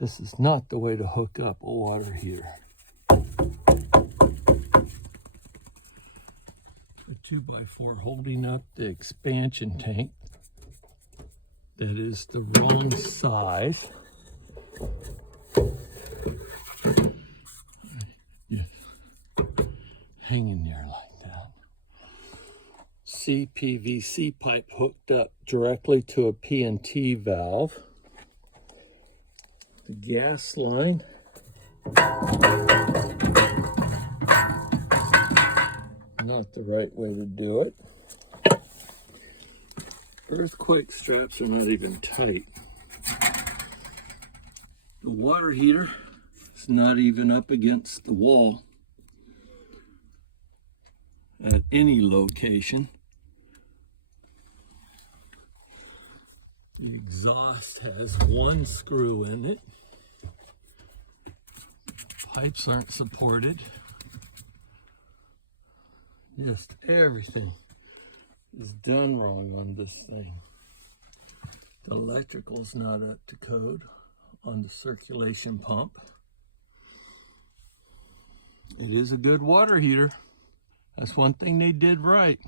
This is not the way to hook up a water heater. A 2x4 holding up the expansion tank that is the wrong size. Hanging there like that. CPVC pipe hooked up directly to a P&T valve. The gas line not the right way to do it. Earthquake straps are not even tight. The water heater is not even up against the wall at any location. The exhaust has one screw in it. Pipes aren't supported. Just everything is done wrong on this thing. The electrical's not up to code on the circulation pump. It is a good water heater. That's one thing they did right.